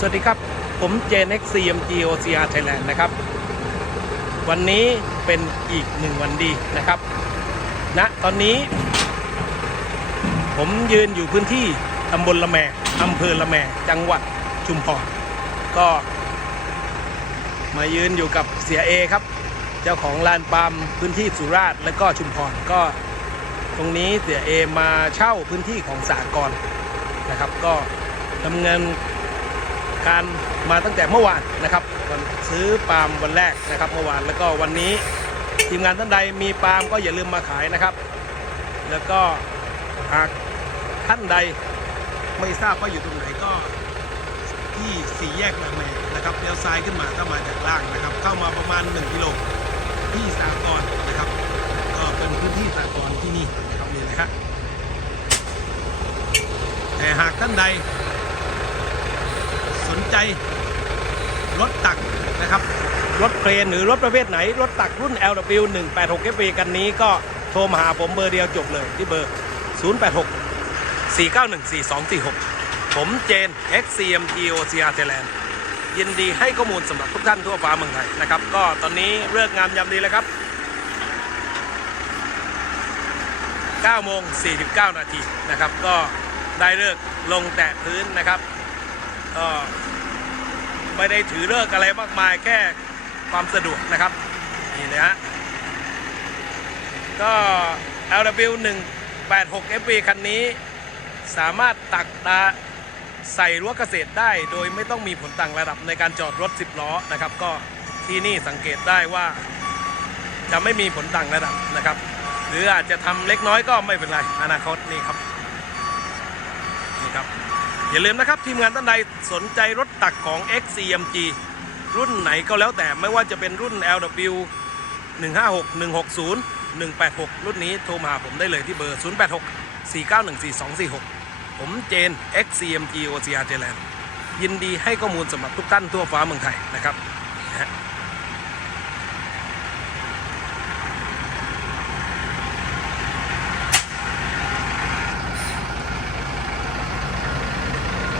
สวัสดีครับ ผมเจน x CMG OCR Thailand นะครับ วันนี้เป็นอีกหนึ่งวันดีนะครับณนะตอนนี้ ผมยืนอยู่พื้นที่ตำบลละแมอำเภอละแม จังหวัดชุมพร ก็ มายืนอยู่กับเสียเอครับ เจ้าของลานปาล์มพื้นที่สุราษฎร์และก็ชุมพร ก็ตรงนี้เสียเอมาเช่าพื้นที่ของสากลนะครับ ก็ดำเนิน การมาตั้งแต่เมื่อวานนะครับวันซื้อปาล์มวันแรกนะครับเมื่อวานแล้วก็วันนี้ทีมงานท่านใดมีปาล์มก็อย่าลืมมาขายนะครับ แล้วก็หากท่านใดไม่ทราบว่าอยู่ตรงไหนก็ที่สี่แยกละแมนะครับเลี้ยวซ้ายขึ้นมาถ้ามาจากล่างนะครับ เข้ามาประมาณ 1กิโลที่สากลนะครับ ก็เป็นพื้นที่สากลที่นี่นะครับนี่นะฮะแต่หากท่านใด รถตักนะครับ รถเครนหรือรถประเภทไหน รถตักรุ่น LW 186 FV กันนี้ก็โทรมาหาผมเบอร์เดียวจบเลยที่เบอร์ 086 491 4246 ผมเจน XCMG OCR Thailand ยินดีให้ข้อมูลสำหรับทุกท่านทั่วฟ้าเมืองไทยนะครับ ก็ตอนนี้เลิกงามยามดีแล้วครับ9โมง49 นาทีนะครับ ก็ได้เลิกลงแตะพื้นนะครับก็ ไม่ได้ถือเลิกอะไรมากมายแค่ความสะดวกนะครับ นี่นะฮะก็ LW 186 FV คันนี้สามารถตักตาใส่รั้วเกษตรได้โดยไม่ต้องมีผลต่างระดับในการจอดรถ 10 ล้อนะครับ ก็ที่นี่สังเกตได้ว่า จะไม่มีผลต่างระดับนะครับ หรืออาจจะทำเล็กน้อยก็ไม่เป็นไร อนาคตนี่ครับนี่ครับ อย่าลืมนะครับ ทีมงานท่านใดสนใจรถตักของ XCMG รุ่นไหนก็แล้วแต่ไม่ว่าจะเป็นรุ่น LW 156 160 186 รุ่นนี้โทรมาหาผมได้เลยที่เบอร์ 086 491 4246 ผมเจน XCMG OCR Thailand ยินดีให้ข้อมูลสำหรับทุกท่านทั่วฟ้าเมืองไทยนะครับนะฮะ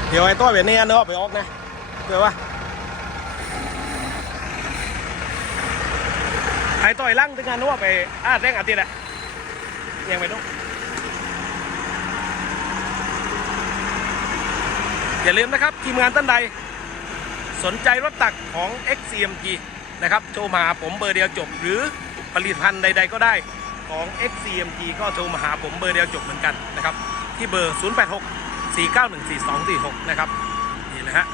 เดี๋ยวไอ้ตัวแบบนี้เนื้อไปออกนะเดี๋ยววะไอ้ต่อยลั่งถึงงานนึกว่าไปอ้าแรงอาทิตย์อะยังไม่ต้องอย่าลืมนะครับ ทีมงานท่านใด สนใจรถตักของ XCMG นะครับโทรมาหาผมเบอร์เดียวจบ หรือผลิตภัณฑ์ใด ๆ ก็ได้ของ XCMG ก็โทรมาหาผมเบอร์เดียวจบเหมือนกันนะครับ ที่เบอร์ 086 491 4246 นะครับ นี่นะฮะ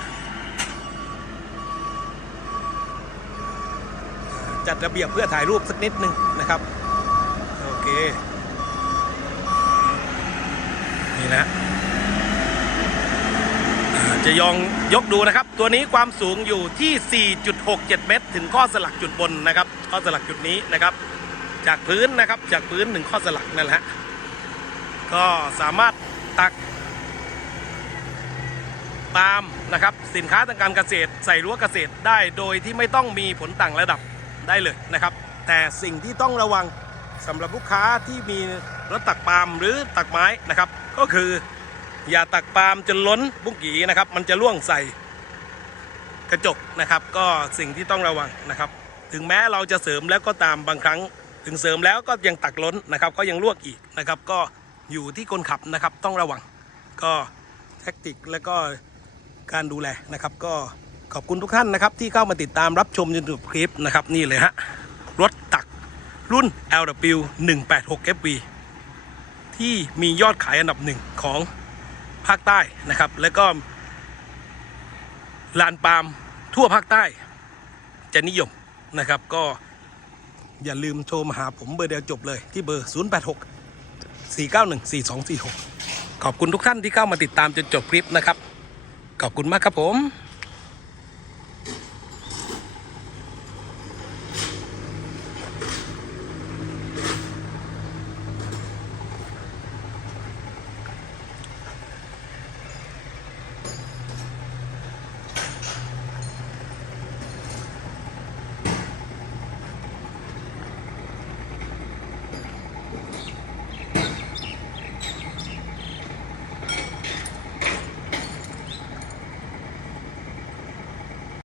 จัดระเบียบเพื่อถ่ายรูปสักนิดนึงนะครับ โอเค นี่นะจะยองยกดูนะครับ ตัวนี้ความสูงอยู่ที่ 4.67 เมตร ถึงข้อสลักจุดบนนะครับ ข้อสลักจุดนี้นะครับ จากพื้นนะครับ จากพื้นถึงข้อสลักนั่นแหละก็สามารถตัก ตาล์มนะครับสินค้าทางการเกษตร ใส่รั้วเกษตรได้โดยที่ไม่ต้องมีผลต่างระดับได้เลยนะครับ แต่สิ่งที่ต้องระวังสำหรับลูกค้าที่มีรถตักปาล์มหรือตักไม้นะครับ ก็คืออย่าตักปาล์มจนล้นบุกกีนะครับ มันจะล่วงใส่กระจกนะครับ ก็สิ่งที่ต้องระวังนะครับ ถึงแม้เราจะเสริมแล้วก็ตามบางครั้ง ถึงเสริมแล้วก็ยังตักล้นนะครับ ก็ยังลวกอีกนะครับ ก็อยู่ที่คนขับนะครับต้องระวัง ก็แท็กติกแล้วก็ การดูแลนะครับ ก็ขอบคุณทุกท่านนะครับ ที่เข้ามาติดตามรับชมจนจบคลิปนะครับนี่เลยฮะรถตักรุ่น LW 186 FV ที่มียอดขายอันดับหนึ่งของภาคใต้นะครับ แล้วก็ลานปาล์มทั่วภาคใต้ จะนิยมนะครับ ก็อย่าลืมโทรมาหาผมเบอร์เดียวจบเลยที่เบอร์ 086 491 4246 ขอบคุณทุกท่านที่เข้ามาติดตามจนจบคลิปนะครับ ขอบคุณมากครับผม